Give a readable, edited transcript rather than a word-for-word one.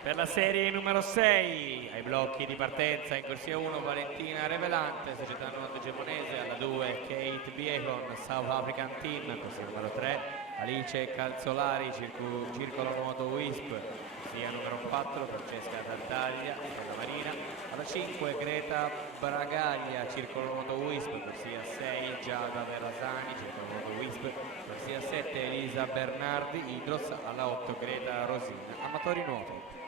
Per la serie numero 6, ai blocchi di partenza in corsia 1 Valentina Revelante, Società Nuoto Gemonese, alla 2 Kate Biecon, South African Team, corsia numero 3 Alice Calzolari, Circolo Nuoto Wisp, corsia numero 4 Francesca Tartaglia, Stella Marina, alla 5 Greta Bragaglia, Circolo Nuoto Wisp, corsia 6 Giada Verasani, Circolo Nuoto Wisp, corsia 7 Elisa Bernardi, Idros, alla 8 Greta Rosina, Amatori Nuoto.